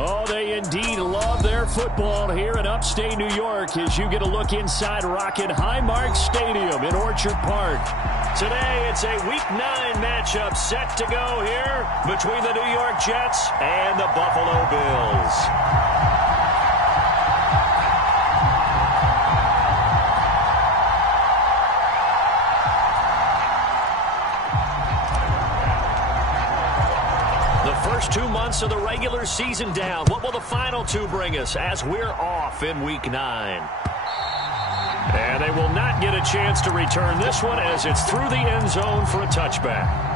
Oh, they indeed love their football here in upstate New York as you get a look inside Rocket Highmark Stadium in Orchard Park. Today, it's a Week 9 matchup set to go here between the New York Jets and the Buffalo Bills. First 2 months of the regular season down. What will the final 2 bring us as we're off in Week 9? And they will not get a chance to return this one as it's through the end zone for a touchback.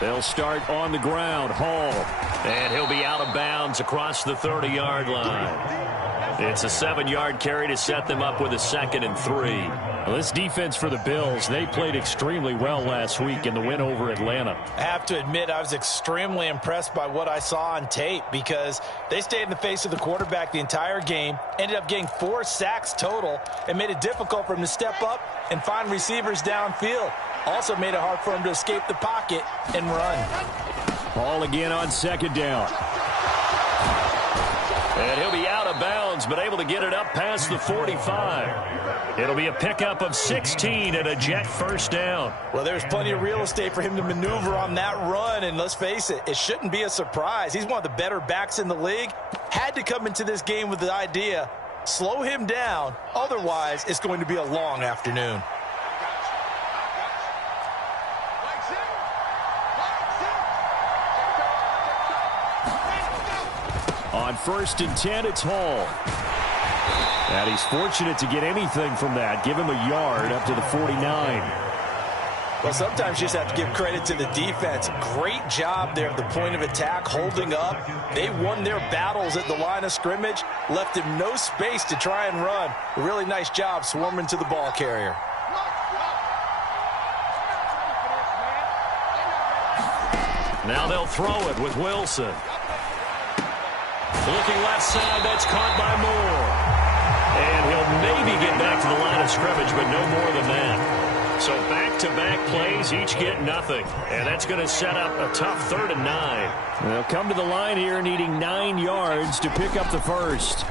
They'll start on the ground. Hall. And he'll be out of bounds across the 30-yard line. It's a 7-yard carry to set them up with a 2nd and 3. Well, this defense for the Bills, they played extremely well last week in the win over Atlanta. I have to admit, I was extremely impressed by what I saw on tape because they stayed in the face of the quarterback the entire game, ended up getting 4 sacks total, and made it difficult for him to step up and find receivers downfield. Also made it hard for him to escape the pocket and run. Ball again on 2nd down. And he'll be out of bounds, but able to get it up past the 45. It'll be a pickup of 16 and a Jet first down. Well, there's plenty of real estate for him to maneuver on that run, and let's face it, it shouldn't be a surprise. He's one of the better backs in the league. Had to come into this game with the idea, slow him down, otherwise it's going to be a long afternoon. On 1st and 10, it's Hall. And he's fortunate to get anything from that. Give him a yard up to the 49. Well, sometimes you just have to give credit to the defense. Great job there at the point of attack, holding up. They won their battles at the line of scrimmage, left him no space to try and run. A really nice job swarming to the ball carrier. Now they'll throw it with Wilson. Looking left side, that's caught by Moore. And he'll maybe get back to the line of scrimmage, but no more than that. So back-to-back plays, each get nothing. And that's going to set up a tough 3rd and 9. They'll come to the line here needing 9 yards to pick up the first.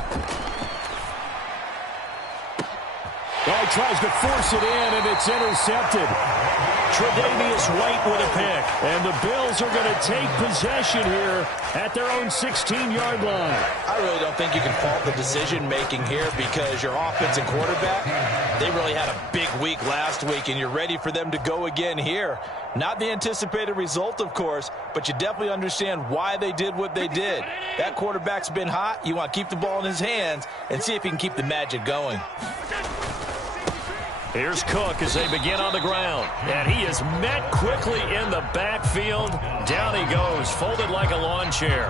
Well, he tries to force it in, and it's intercepted. Tre'Davious White with a pick. And the Bills are going to take possession here at their own 16-yard line. I really don't think you can fault the decision-making here because your offense and quarterback, they really had a big week last week, and you're ready for them to go again here. Not the anticipated result, of course, but you definitely understand why they did what they did. That quarterback's been hot. You want to keep the ball in his hands and see if he can keep the magic going. Here's Cook as they begin on the ground. And he is met quickly in the backfield. Down he goes, folded like a lawn chair.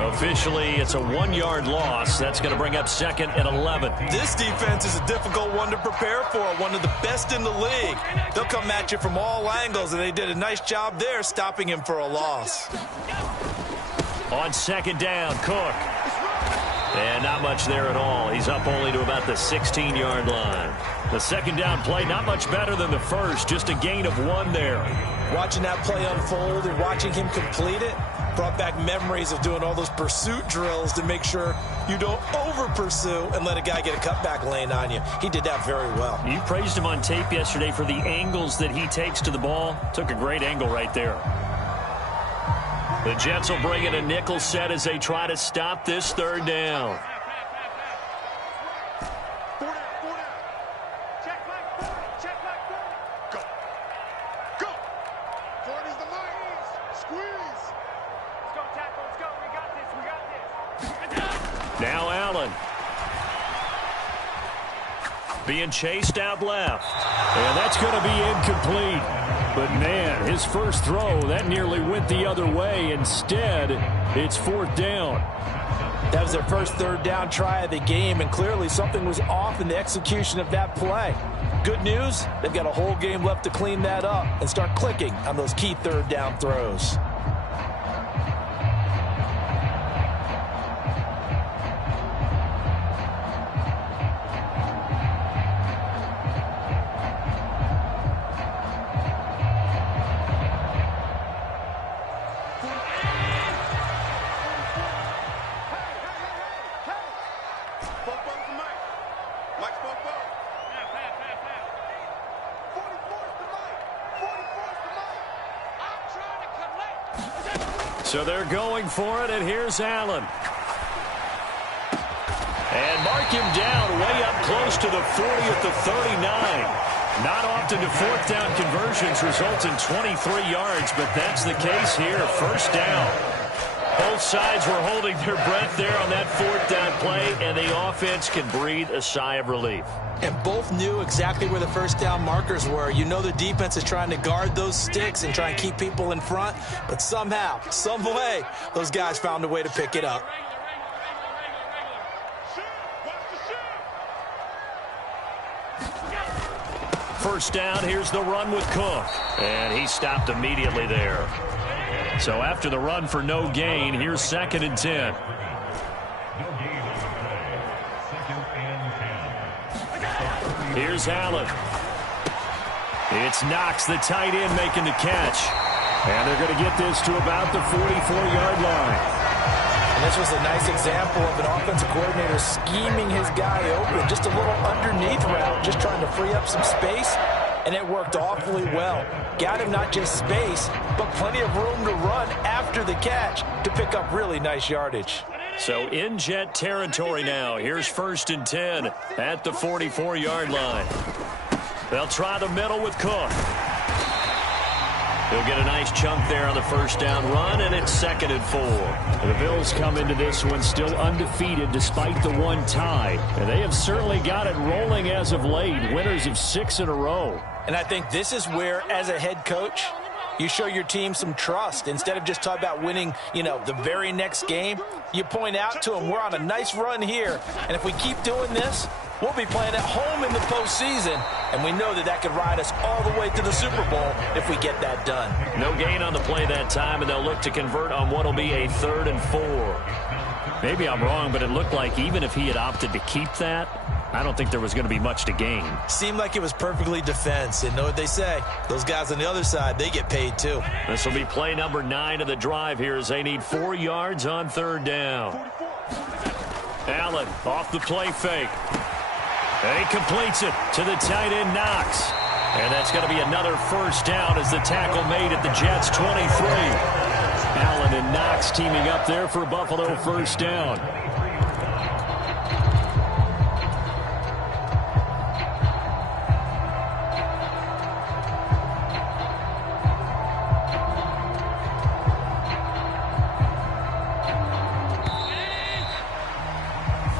Officially, it's a 1-yard loss. That's going to bring up 2nd and 11. This defense is a difficult one to prepare for, one of the best in the league. They'll come at you from all angles, and they did a nice job there stopping him for a loss. On 2nd down, Cook. And not much there at all. He's up only to about the 16-yard line. The 2nd down play, not much better than the first, just a gain of 1 there. Watching that play unfold and watching him complete it brought back memories of doing all those pursuit drills to make sure you don't over-pursue and let a guy get a cutback lane on you. He did that very well. You praised him on tape yesterday for the angles that he takes to the ball. Took a great angle right there. The Jets will bring in a nickel set as they try to stop this 3rd down. Now Allen. Being chased out left. And that's going to be incomplete. But, man, his first throw, that nearly went the other way. Instead, it's 4th down. That was their first 3rd down try of the game, and clearly something was off in the execution of that play. Good news, they've got a whole game left to clean that up and start clicking on those key 3rd down throws. So they're going for it, and here's Allen. And mark him down way up close to the 40 at the 39. Not often do 4th down conversions result in 23 yards, but that's the case here. 1st down. Both sides were holding their breath there on that 4th down play, and the offense can breathe a sigh of relief. And both knew exactly where the 1st down markers were. You know the defense is trying to guard those sticks and try and keep people in front, but somehow, some way, those guys found a way to pick it up. First down, here's the run with Cook. And he stopped immediately there. So after the run for no gain, here's 2nd and 10. Here's Allen. It's Knox, the tight end, making the catch. And they're going to get this to about the 44-yard line. And this was a nice example of an offensive coordinator scheming his guy open. Just a little underneath route, just trying to free up some space. And it worked awfully well. Got him not just space, but plenty of room to run after the catch to pick up really nice yardage. So in Jet territory now. Here's 1st and 10 at the 44-yard line. They'll try the middle with Cook. He'll get a nice chunk there on the 1st down run, and it's 2nd and 4. The Bills come into this one still undefeated despite the one tie. And they have certainly got it rolling as of late. Winners of 6 in a row. And I think this is where, as a head coach, you show your team some trust. Instead of just talking about winning, the very next game, you point out to them, we're on a nice run here. And if we keep doing this, we'll be playing at home in the postseason. And we know that could ride us all the way to the Super Bowl if we get that done. No gain on the play that time, and they'll look to convert on what will be a 3rd and 4. Maybe I'm wrong, but it looked like even if he had opted to keep that, I don't think there was going to be much to gain. Seemed like it was perfectly defense. And know what they say? Those guys on the other side, they get paid too. This will be play number 9 of the drive here as they need 4 yards on 3rd down. Allen off the play fake. And he completes it to the tight end Knox. And that's going to be another 1st down as the tackle made at the Jets' 23. Allen and Knox teaming up there for Buffalo 1st down.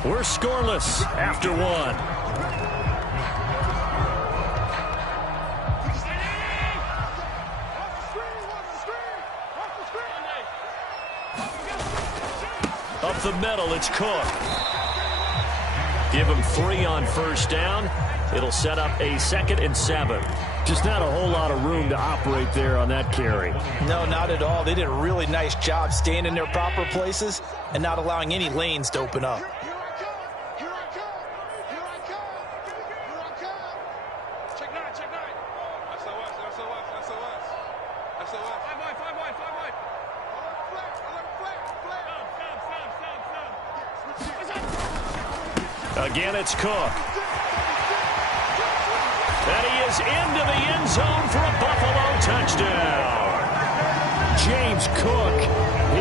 We're scoreless after 1. Up the middle, it's Cook. Give him 3 on 1st down. It'll set up a 2nd and 7. Just not a whole lot of room to operate there on that carry. No, not at all. They did a really nice job staying in their proper places and not allowing any lanes to open up. Again, it's Cook. And he is into the end zone for a Buffalo touchdown. James Cook,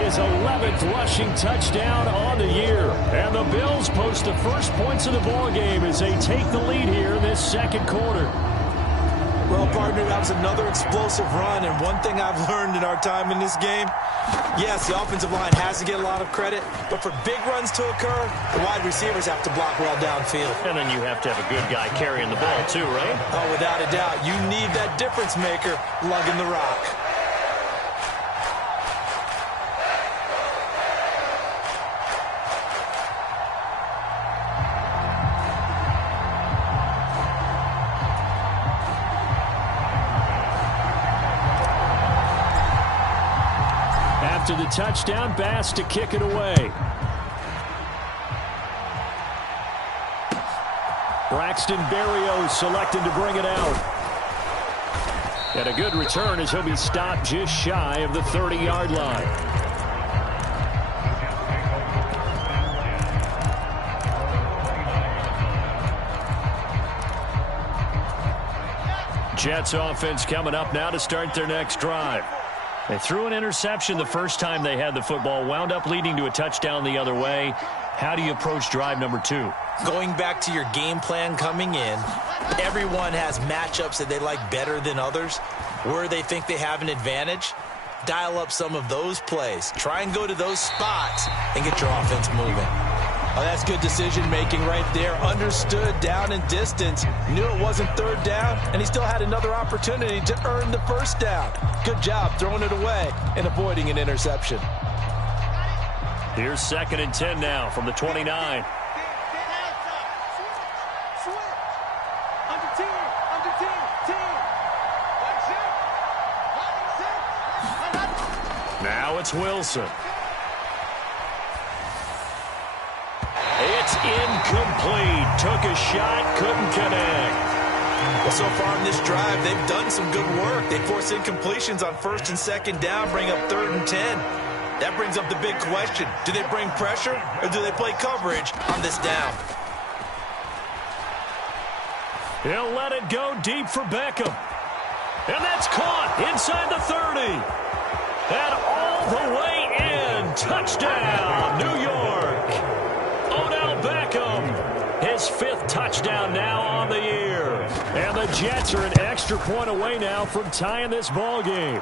his 11th rushing touchdown on the year. And the Bills post the first points of the ballgame as they take the lead here in this 2nd quarter. Well, partner, that was another explosive run, and one thing I've learned in our time in this game, yes, the offensive line has to get a lot of credit, but for big runs to occur, the wide receivers have to block well downfield. And then you have to have a good guy carrying the ball too, right? Oh, without a doubt. You need that difference maker lugging the rock. After the touchdown, Bass to kick it away. Braxton Berrios selected to bring it out. And a good return as he'll be stopped just shy of the 30-yard line. Jets offense coming up now to start their next drive. They threw an interception the first time they had the football, wound up leading to a touchdown the other way. How do you approach drive number 2? Going back to your game plan coming in, everyone has matchups that they like better than others. Where they think they have an advantage, dial up some of those plays. Try and go to those spots and get your offense moving. Oh, that's good decision-making right there. Understood down and distance. Knew it wasn't third down, and he still had another opportunity to earn the first down. Good job throwing it away and avoiding an interception. Here's 2nd and 10 now from the 29. Now it's Wilson. It's incomplete. Took a shot, couldn't connect. Well, so far in this drive, they've done some good work. They force incompletions on 1st and 2nd down, bring up 3rd and 10. That brings up the big question. Do they bring pressure or do they play coverage on this down? He'll let it go deep for Beckham. And that's caught inside the 30. And all the way in. Touchdown, New York. Odell Beckham, his 5th touchdown now on the year. And the Jets are an extra point away now from tying this ball game.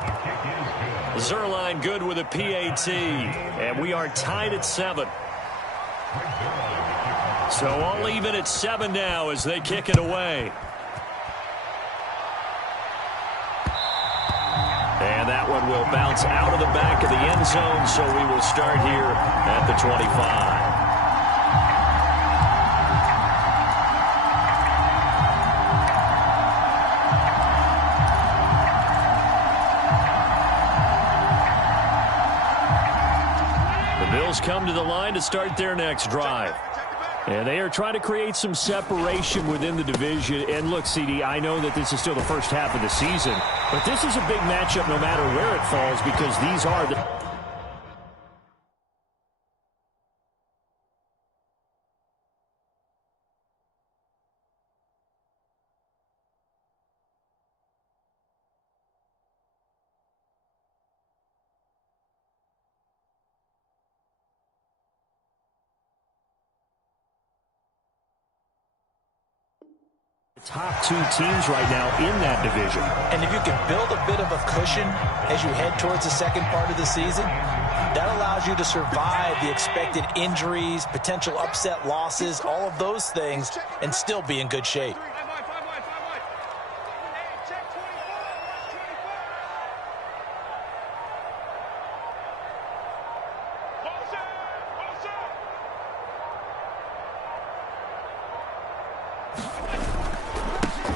Zerline good with a PAT, and we are tied at 7. So all even at 7 now as they kick it away. And that one will bounce out of the back of the end zone, so we will start here at the 25. Come to the line to start their next drive. And they are trying to create some separation within the division. And look, CD, I know that this is still the first half of the season, but this is a big matchup no matter where it falls because these are the... top 2 teams right now in that division. And if you can build a bit of a cushion as you head towards the second part of the season, that allows you to survive the expected injuries, potential upset losses, all of those things, and still be in good shape.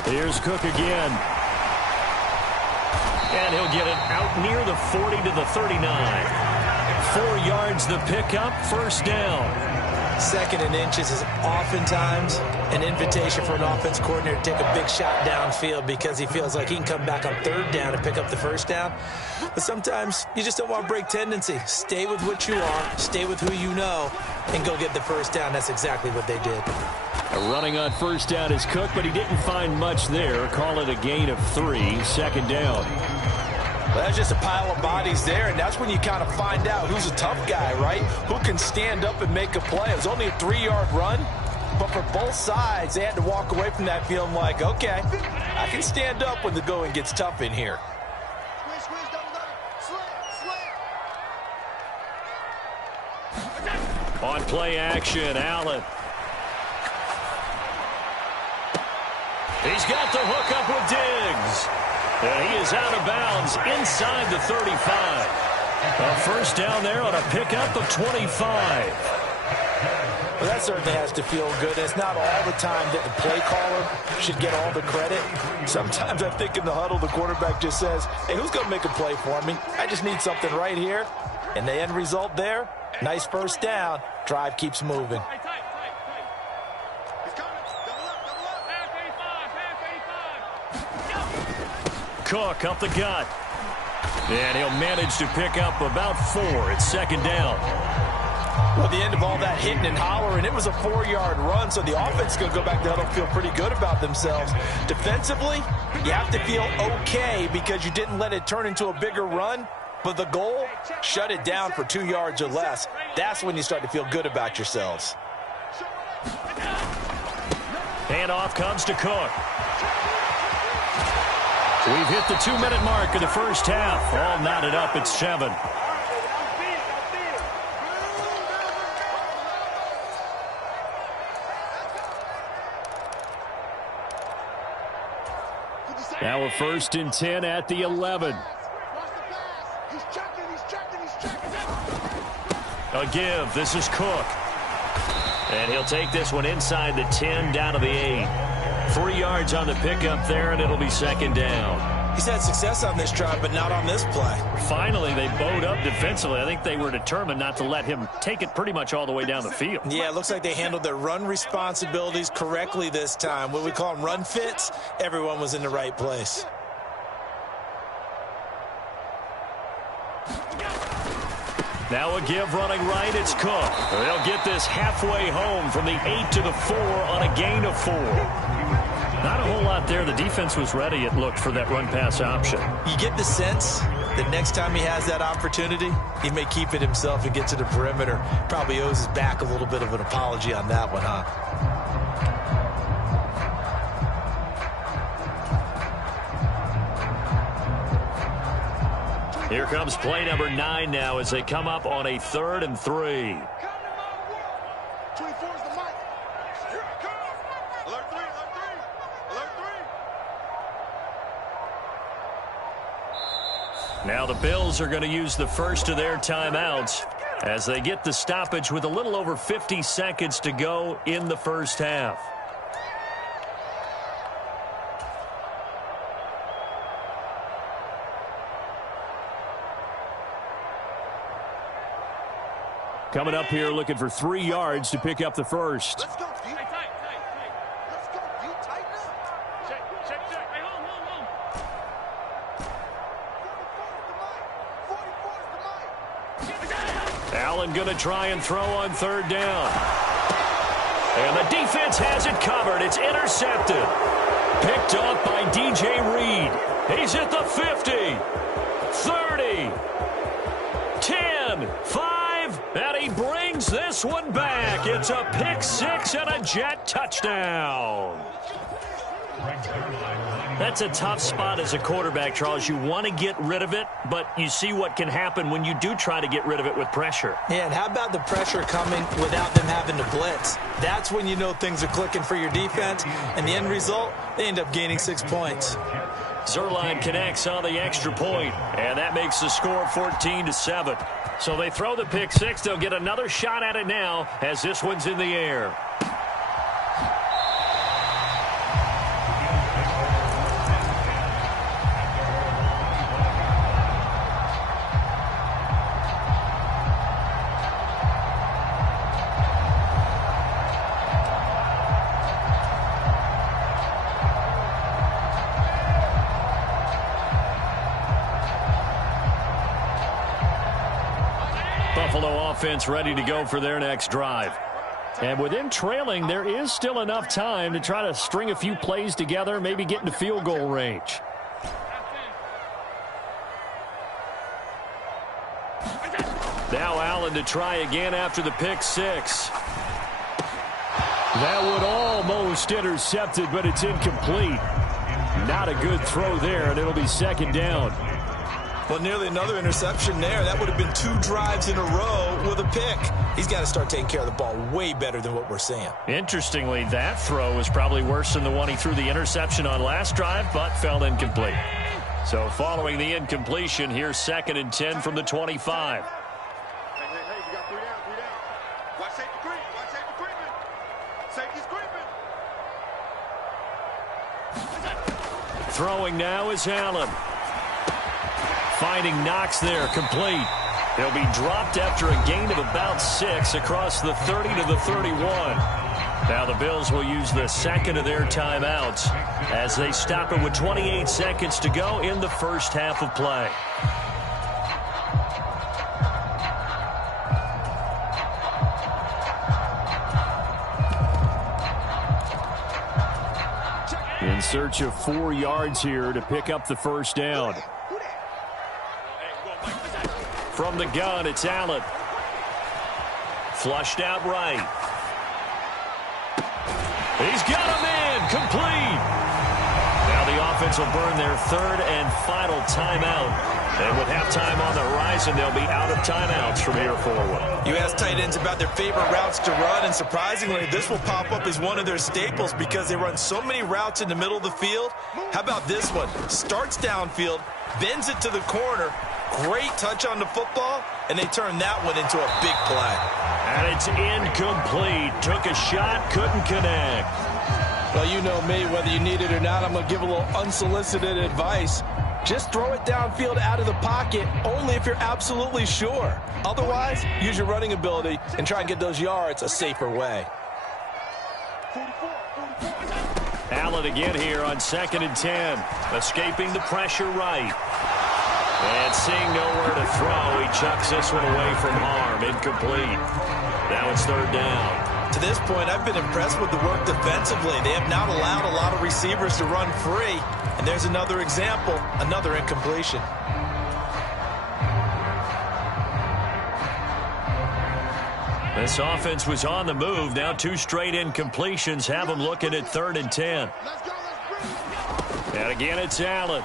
Here's Cook again. And he'll get it out near the 40 to the 39. 4 yards the pickup, first down. 2nd and inches is oftentimes an invitation for an offense coordinator to take a big shot downfield because he feels like he can come back on 3rd down and pick up the first down. But sometimes you just don't want to break tendency. Stay with what you are, stay with who you know, and go get the first down. That's exactly what they did. Running on first down is Cook, but he didn't find much there. Call it a gain of 3, 2nd down. Well, that's just a pile of bodies there, and that's when you kind of find out who's a tough guy, right? Who can stand up and make a play. It was only a 3-yard run, but for both sides, they had to walk away from that feeling like, okay, I can stand up when the going gets tough in here. On play action, Allen. He's got the hook up with Diggs. And he is out of bounds inside the 35. A first down there on a pickup of 25. Well, that certainly has to feel good. It's not all the time that the play caller should get all the credit. Sometimes I think in the huddle, the quarterback just says, hey, who's going to make a play for me? I just need something right here. And the end result there, nice first down. Drive keeps moving. Cook up the gut. And he'll manage to pick up about 4. It's second down. Well, the end of all that hitting and hollering, it was a 4-yard run, so the offense is going to go back there and feel pretty good about themselves. Defensively, you have to feel okay because you didn't let it turn into a bigger run, but the goal, shut it down for 2 yards or less. That's when you start to feel good about yourselves. Handoff comes to Cook. We've hit the 2-minute mark of the first half. All knotted up at 7. Now a 1st and 10 at the 11. A give. This is Cook. And he'll take this one inside the 10 down to the 8. 3 yards on the pickup there, and it'll be second down. He's had success on this drive, but not on this play. Finally, they bowed up defensively. I think they were determined not to let him take it pretty much all the way down the field. Yeah, it looks like they handled their run responsibilities correctly this time. What we call them run fits, everyone was in the right place. Now a give running right, it's Cook. They'll get this halfway home from the 8 to the 4 on a gain of 4. Not a whole lot there. The defense was ready, it looked, for that run-pass option. You get the sense that next time he has that opportunity, he may keep it himself and get to the perimeter. Probably owes his back a little bit of an apology on that one, huh? Here comes play number 9 now as they come up on a 3rd and 3. Now the Bills are going to use the first of their timeouts as they get the stoppage with a little over 50 seconds to go in the first half. Coming up here looking for 3 yards to pick up the first. Let's go, D. Let's go, D. Tighten up. Check. Hey, hold. 44's the mic. Allen going to try and throw on 3rd down. And the defense has it covered. It's intercepted. Picked off by DJ Reed. He's at the 50, 30, 10, 5, and he brings this one back. It's a pick 6 and a Jet touchdown. That's a tough spot as a quarterback, Charles. You want to get rid of it, but you see what can happen when you do try to get rid of it with pressure. Yeah, and how about the pressure coming without them having to blitz? That's when you know things are clicking for your defense, and the end result, they end up gaining 6 points. Zerline connects on the extra point, and that makes the score 14-7. So they throw the pick 6. They'll get another shot at it now as this one's in the air. Buffalo offense ready to go for their next drive. And with them trailing, there is still enough time to try to string a few plays together, maybe get into field goal range. Now Allen to try again after the pick 6. That would almost intercept it, but it's incomplete. Not a good throw there, and it'll be second down. Well, nearly another interception there. That would have been 2 drives in a row with a pick. He's got to start taking care of the ball way better than what we're seeing. Interestingly, that throw was probably worse than the one he threw the interception on last drive, but fell incomplete. So following the incompletion, here's 2nd and 10 from the 25. Hey, we got 3 down, 3 down. Watch safety creep, watch safety creeping. Safety's creeping. Throwing now is Allen. Finding Knox there, complete. He'll be dropped after a gain of about 6 across the 30 to the 31. Now the Bills will use the second of their timeouts as they stop it with 28 seconds to go in the first half of play. In search of 4 yards here to pick up the first down. From the gun, it's Allen. Flushed out right. He's got him in. Complete. Now the offense will burn their 3rd and final timeout. And with halftime on the horizon, they'll be out of timeouts from here forward. You ask tight ends about their favorite routes to run, and surprisingly, this will pop up as one of their staples because they run so many routes in the middle of the field. How about this one? Starts downfield, bends it to the corner, great touch on the football, and they turn that one into a big play. And it's incomplete. Took a shot, couldn't connect. Well, you know me, whether you need it or not, I'm going to give a little unsolicited advice. Just throw it downfield out of the pocket, only if you're absolutely sure. Otherwise, use your running ability and try and get those yards a safer way. Allen again here on 2nd and 10. Escaping the pressure right. And seeing nowhere to throw, he chucks this one away from harm. Incomplete. Now it's 3rd down. To this point, I've been impressed with the work defensively. They have not allowed a lot of receivers to run free. And there's another example, another incompletion. This offense was on the move. Now 2 straight incompletions have them looking at 3rd and 10. And again, it's Allen.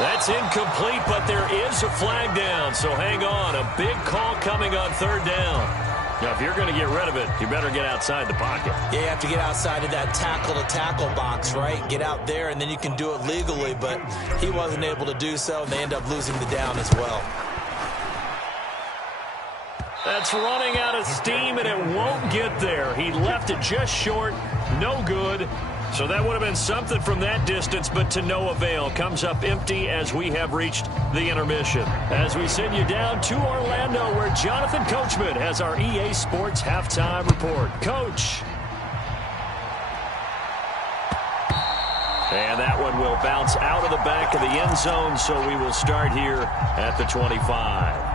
That's incomplete, but there is a flag down, so hang on. A big call coming on 3rd down. Now, if you're going to get rid of it, you better get outside the pocket. Yeah, you have to get outside of that tackle-to-tackle box, right? Get out there, and then you can do it legally, but he wasn't able to do so, and they end up losing the down as well. That's running out of steam, and it won't get there. He left it just short. No good. So that would have been something from that distance, but to no avail. Comes up empty as we have reached the intermission. As we send you down to Orlando, where Jonathan Coachman has our EA Sports Halftime Report. Coach. And that one will bounce out of the back of the end zone, so we will start here at the 25.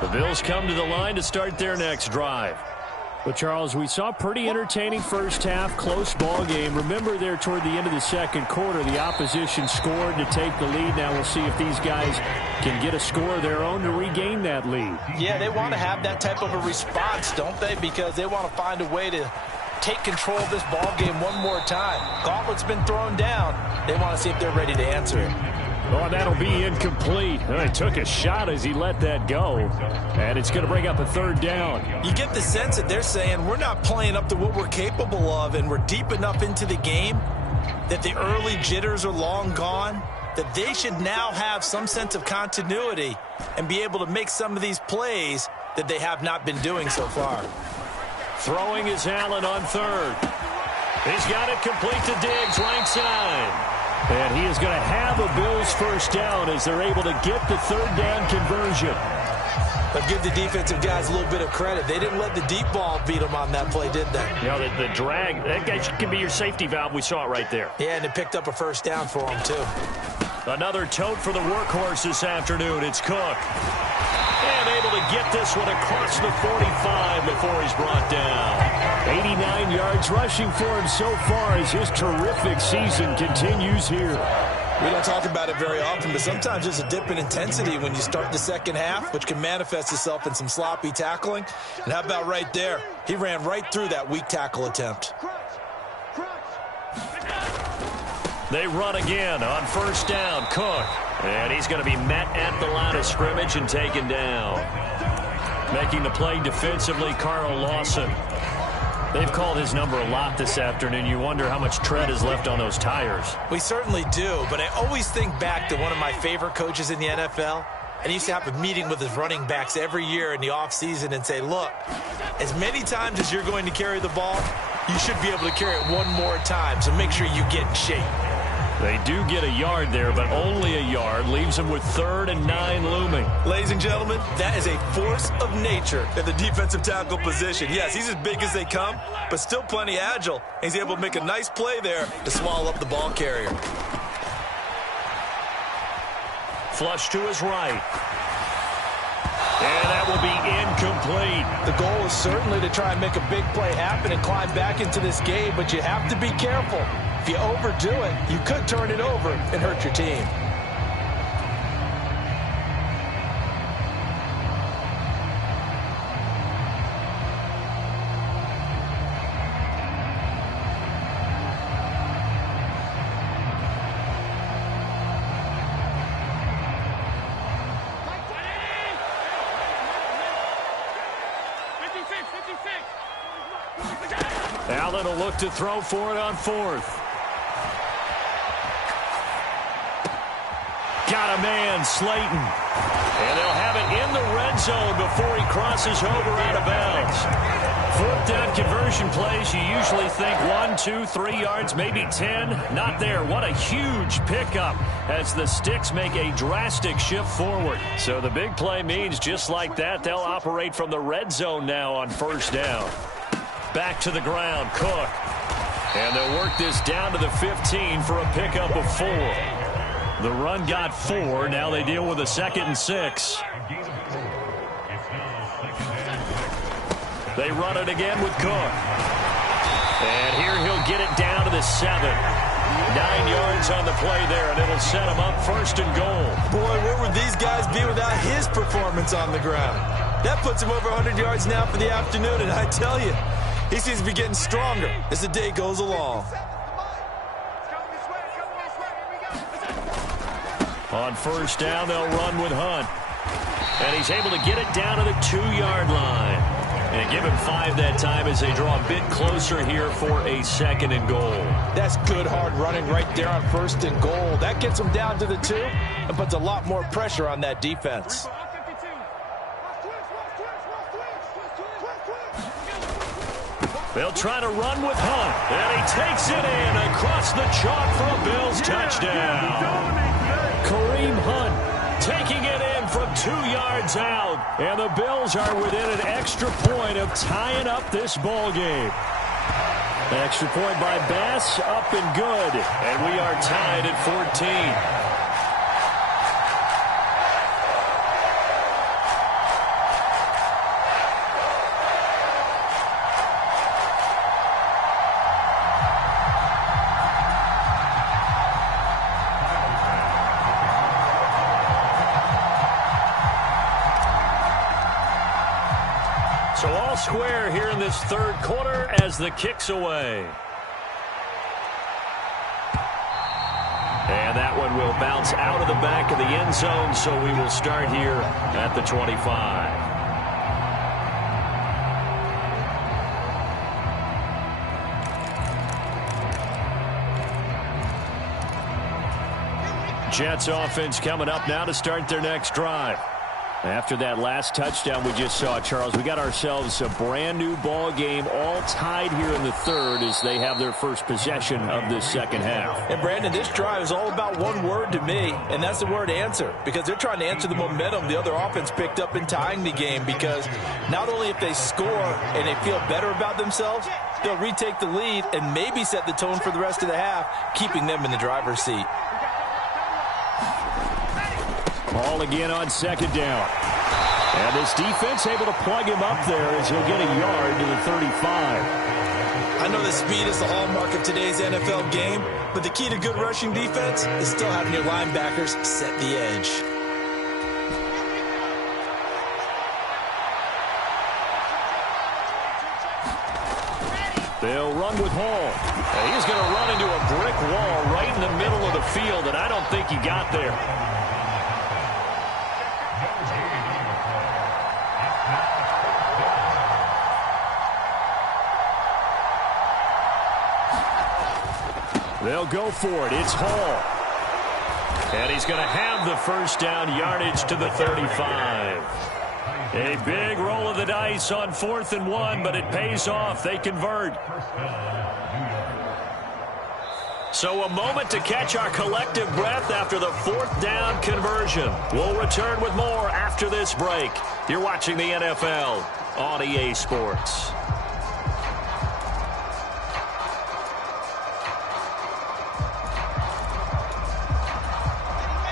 The Bills come to the line to start their next drive. Well, Charles, we saw a pretty entertaining first half, close ball game. Remember there toward the end of the second quarter, the opposition scored to take the lead. Now we'll see if these guys can get a score of their own to regain that lead. Yeah, they want to have that type of a response, don't they? Because they want to find a way to take control of this ball game one more time. Gauntlet's been thrown down. They want to see if they're ready to answer it. Oh, that'll be incomplete. He took a shot as he let that go. And it's going to bring up a 3rd down. You get the sense that they're saying we're not playing up to what we're capable of, and we're deep enough into the game that the early jitters are long gone, that they should now have some sense of continuity and be able to make some of these plays that they have not been doing so far. Throwing is Allen on 3rd. He's got it complete to Diggs, right side. And he is going to have a Bills first down as they're able to get the 3rd down conversion. But give the defensive guys a little bit of credit. They didn't let the deep ball beat them on that play, did they? You know, the drag, that guy can be your safety valve. We saw it right there. Yeah, and it picked up a first down for them, too. Another tote for the workhorse this afternoon. It's Cook. And able to get this one across the 45 before he's brought down. 89 yards rushing for him so far as his terrific season continues here. We don't talk about it very often, but sometimes there's a dip in intensity when you start the second half, which can manifest itself in some sloppy tackling. And how about right there? He ran right through that weak tackle attempt. They run again on first down. Cook. And he's going to be met at the line of scrimmage and taken down. Making the play defensively, Carl Lawson. They've called his number a lot this afternoon. You wonder how much tread is left on those tires. We certainly do, but I always think back to one of my favorite coaches in the NFL. And he used to have a meeting with his running backs every year in the offseason and say, look, as many times as you're going to carry the ball, you should be able to carry it one more time, so make sure you get in shape. They do get a yard there, but only a yard. Leaves them with 3rd and 9 looming. Ladies and gentlemen, that is a force of nature in the defensive tackle position. Yes, he's as big as they come, but still plenty agile. He's able to make a nice play there to swallow up the ball carrier. Flush to his right. And that will be incomplete. The goal is certainly to try and make a big play happen and climb back into this game, but you have to be careful. If you overdo it, you could turn it over and hurt your team. Allen will look to throw for it on 4th. Got a man, Slayton. And they'll have it in the red zone before he crosses over out of bounds. 4th down conversion plays, you usually think 1, 2, 3 yards, maybe 10. Not there. What a huge pickup as the Sticks make a drastic shift forward. So the big play means just like that, they'll operate from the red zone now on first down. Back to the ground, Cook. And they'll work this down to the 15 for a pickup of 4. The run got 4. Now they deal with a 2nd and 6. They run it again with Cook. And here he'll get it down to the 7. 9 yards on the play there, and it'll set him up 1st and goal. Boy, where would these guys be without his performance on the ground? That puts him over 100 yards now for the afternoon, and I tell you, he seems to be getting stronger as the day goes along. On first down, they'll run with Hunt. And he's able to get it down to the 2-yard line. And give him 5 that time as they draw a bit closer here for a 2nd and goal. That's good hard running right there on 1st and goal. That gets them down to the 2 and puts a lot more pressure on that defense. They'll try to run with Hunt. And he takes it in across the chalk for a Bills touchdown. Kareem Hunt taking it in from 2 yards out. And the Bills are within an extra point of tying up this ball game. Extra point by Bass, up and good. And we are tied at 14. So all square here in this 3rd quarter as the kick's away. And that one will bounce out of the back of the end zone, so we will start here at the 25. Jets offense coming up now to start their next drive. After that last touchdown we just saw, Charles, we got ourselves a brand new ball game, all tied here in the 3rd as they have their first possession of this 2nd half. And Brandon, this drive is all about one word to me, and that's the word answer, because they're trying to answer the momentum the other offense picked up in tying the game, because not only if they score and they feel better about themselves, they'll retake the lead and maybe set the tone for the rest of the half, keeping them in the driver's seat. Ball again on second down. And this defense able to plug him up there as he'll get a yard to the 35. I know that speed is the hallmark of today's NFL game, but the key to good rushing defense is still having your linebackers set the edge. They'll run with Hall. And he's going to run into a brick wall right in the middle of the field, and I don't think he got there. They'll go for it. It's Hall. And he's going to have the first down, yardage to the 35. A big roll of the dice on 4th and 1, but it pays off. They convert. So a moment to catch our collective breath after the 4th down conversion. We'll return with more after this break. You're watching the NFL on EA Sports.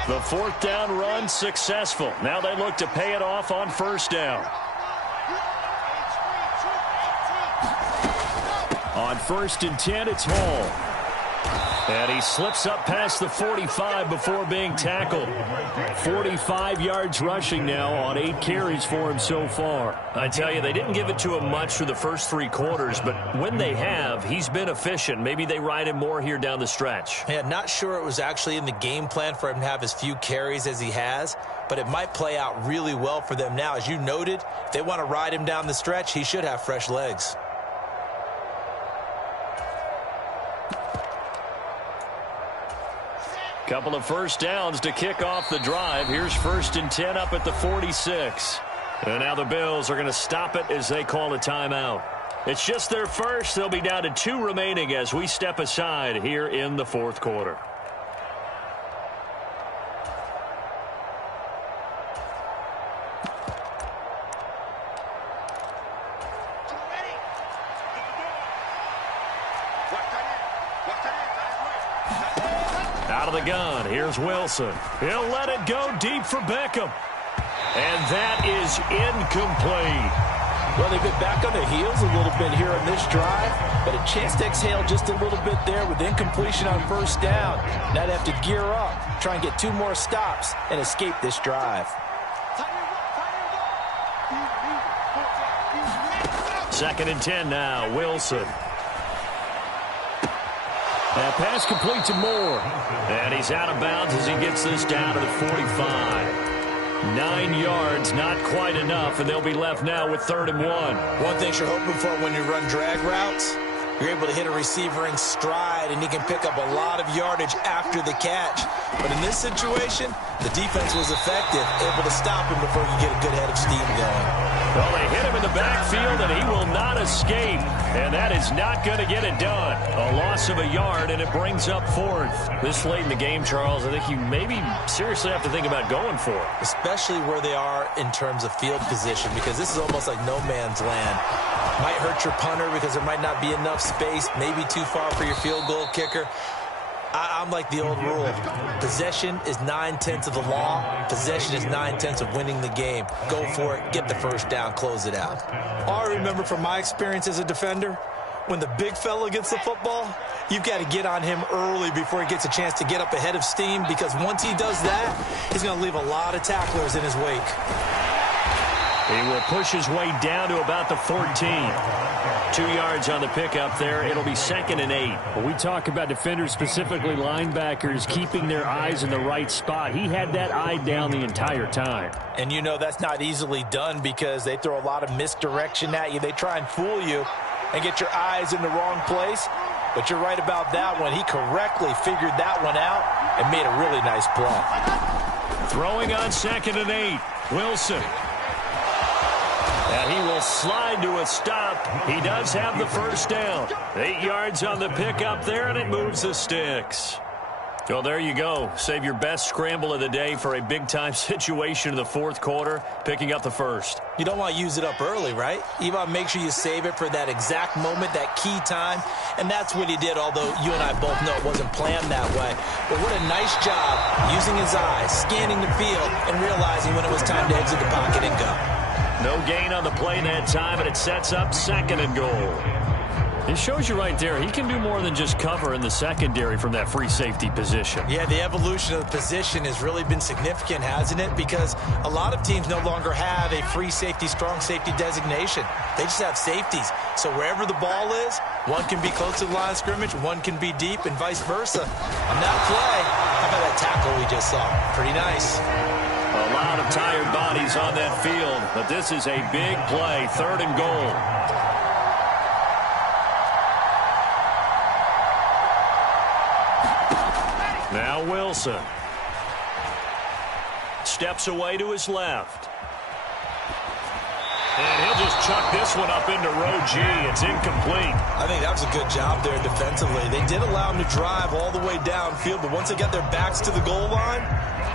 The 4th down run successful. Now they look to pay it off on 1st down. On 1st and 10, it's Hall. And he slips up past the 45 before being tackled. 45 yards rushing now on 8 carries for him so far. I tell you, they didn't give it to him much through the first 3 quarters, but when they have, he's been efficient. Maybe they ride him more here down the stretch. Yeah, not sure it was actually in the game plan for him to have as few carries as he has, but it might play out really well for them now. As you noted, if they want to ride him down the stretch, he should have fresh legs. Couple of first downs to kick off the drive. Here's 1st and 10 up at the 46. And now the Bills are going to stop it as they call a timeout. It's just their first. They'll be down to 2 remaining as we step aside here in the 4th quarter. Out of the gun, here's Wilson. He'll let it go deep for Beckham. And that is incomplete. Well, they've been back on their heels a little bit here on this drive, but a chance to exhale just a little bit there with incompletion on 1st down. Now they have to gear up, try and get 2 more stops, and escape this drive. 2nd and 10 now, Wilson. That pass complete to Moore. And he's out of bounds as he gets this down to the 45. 9 yards, not quite enough, and they'll be left now with 3rd and 1. One thing you're hoping for when you run drag routes, you're able to hit a receiver in stride, and he can pick up a lot of yardage after the catch. But in this situation, the defense was effective, able to stop him before he could get a good head of steam going. Well, they hit him in the backfield, and he will not escape. And that is not going to get it done. A loss of a yard, and it brings up 4th. This late in the game, Charles, I think you maybe seriously have to think about going for it. Especially where they are in terms of field position, because this is almost like no man's land. Might hurt your punter because there might not be enough space, maybe too far for your field goal kicker. I'm like the old rule. Possession is 9/10 of the law. Possession is 9/10 of winning the game. Go for it. Get the first down. Close it out. All I remember from my experience as a defender, when the big fella gets the football, you've got to get on him early before he gets a chance to get up ahead of steam, because once he does that, he's going to leave a lot of tacklers in his wake. He will push his way down to about the 14. 2 yards on the pickup there. It'll be 2nd and 8. When we talk about defenders, specifically linebackers, keeping their eyes in the right spot, he had that eye down the entire time. And you know that's not easily done because they throw a lot of misdirection at you. They try and fool you and get your eyes in the wrong place. But you're right about that one. He correctly figured that one out and made a really nice play. Throwing on 2nd and 8. Wilson. And he will slide to a stop. He does have the first down. 8 yards on the pickup there, and it moves the sticks. Well, there you go. Save your best scramble of the day for a big-time situation in the fourth quarter, picking up the first. You don't want to use it up early, right? You want to make sure you save it for that exact moment, that key time. And that's what he did, although you and I both know it wasn't planned that way. But what a nice job using his eyes, scanning the field, and realizing when it was time to exit the pocket and go. No gain on the play that time, and it sets up 2nd and goal. It shows you right there, he can do more than just cover in the secondary from that free safety position. Yeah, the evolution of the position has really been significant, hasn't it? Because a lot of teams no longer have a free safety, strong safety designation. They just have safeties. So wherever the ball is, one can be close to the line of scrimmage, one can be deep, and vice versa. On that play, how about that tackle we just saw? Pretty nice. A lot of tired bodies on that field, but this is a big play, 3rd and goal. Now Wilson. Steps away to his left. And he'll just chuck this one up into row G. It's incomplete. I think that was a good job there defensively. They did allow him to drive all the way downfield, but once they got their backs to the goal line,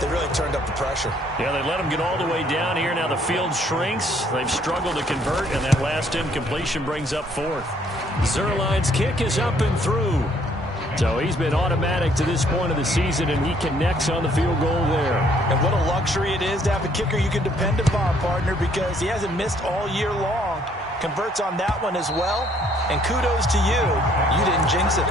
they really turned up the pressure. Yeah, they let him get all the way down here. Now the field shrinks. They've struggled to convert, and that last incompletion brings up 4th. Zerline's kick is up and through. So he's been automatic to this point of the season, and he connects on the field goal there. And what a luxury it is to have a kicker you can depend upon, partner, because he hasn't missed all year long. Converts on that one as well. And kudos to you. You didn't jinx it.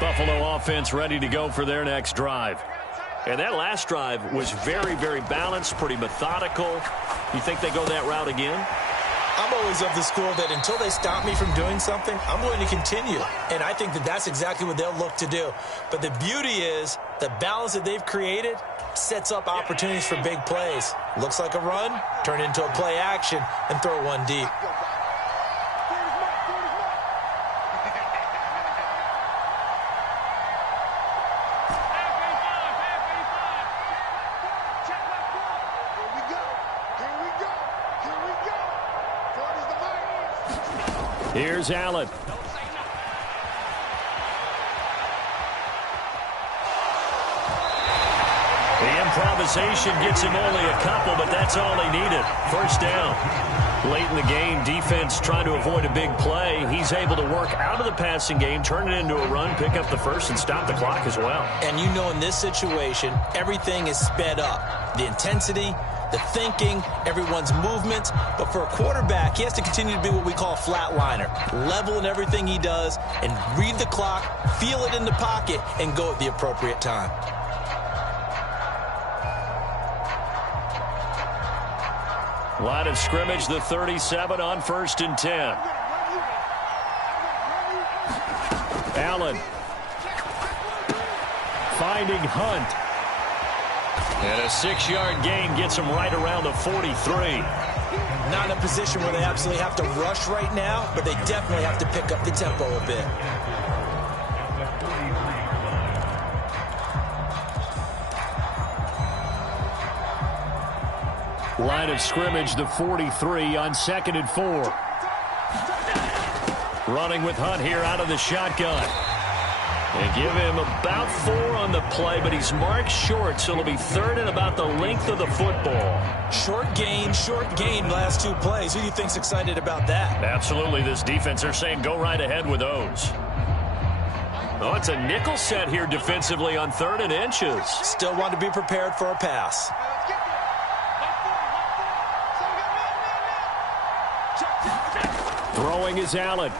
Buffalo offense ready to go for their next drive. And that last drive was very, very balanced, pretty methodical. You think they go that route again? I'm always of the school that until they stop me from doing something, I'm going to continue. And I think that that's exactly what they'll look to do. But the beauty is the balance that they've created sets up opportunities for big plays. Looks like a run, turn it into a play action, and throw one deep. Here's Allen. The improvisation gets him only a couple, but that's all he needed. 1st down. Late in the game, defense trying to avoid a big play. He's able to work out of the passing game, turn it into a run, pick up the first, and stop the clock as well. And you know in this situation, everything is sped up. The intensity, the thinking, everyone's movements. But for a quarterback, he has to continue to be what we call a flatliner. Level in everything he does and read the clock, feel it in the pocket, and go at the appropriate time. Line of scrimmage, the 37 on 1st and 10. Allen. Finding Hunt. And a 6-yard gain gets him right around the 43. Not in a position where they absolutely have to rush right now, but they definitely have to pick up the tempo a bit. Line of scrimmage, the 43 on 2nd and 4. Running with Hunt here out of the shotgun. They give him about 4 on the play, but he's marked short, so it'll be 3rd and about the length of the football. Short gain, last 2 plays. Who do you think's excited about that? Absolutely, this defense, they're saying go right ahead with those. Oh, it's a nickel set here defensively on 3rd and inches. Still want to be prepared for a pass. Throwing is Allen.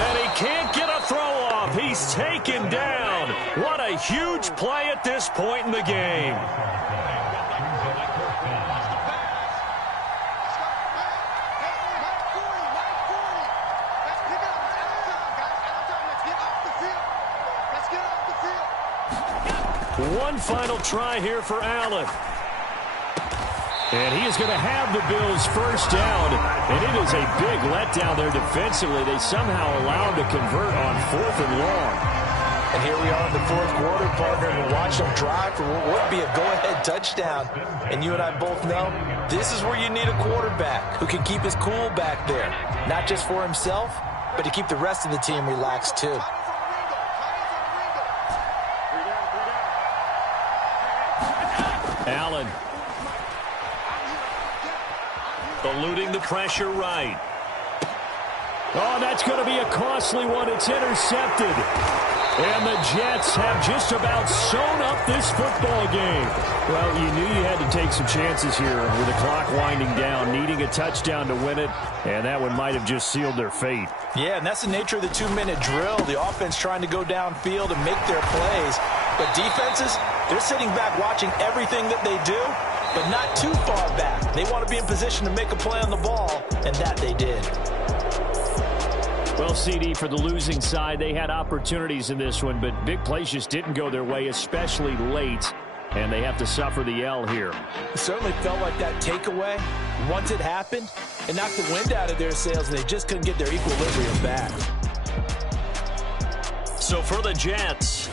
And he can't get a throw off. He's taken down. What a huge play at this point in the game. One final try here for Allen. And he is going to have the Bills' first down. And it is a big letdown there defensively. They somehow allowed him to convert on 4th and long. And here we are in the fourth quarter, partner, and we're watching them drive for what would be a go-ahead touchdown. And you and I both know this is where you need a quarterback who can keep his cool back there, not just for himself, but to keep the rest of the team relaxed too. Allen. Eluding the pressure right. Oh, that's going to be a costly one. It's intercepted. And the Jets have just about sewn up this football game. Well, you knew you had to take some chances here with the clock winding down, needing a touchdown to win it, and that one might have just sealed their fate. Yeah, and that's the nature of the 2-minute drill. The offense trying to go downfield and make their plays. But defenses, they're sitting back watching everything that they do, but not too far back. They want to be in position to make a play on the ball, and that they did. Well, CD, for the losing side, they had opportunities in this one, but big plays just didn't go their way, especially late, and they have to suffer the L here. It certainly felt like that takeaway, once it happened, it knocked the wind out of their sails, and they just couldn't get their equilibrium back. So for the Jets,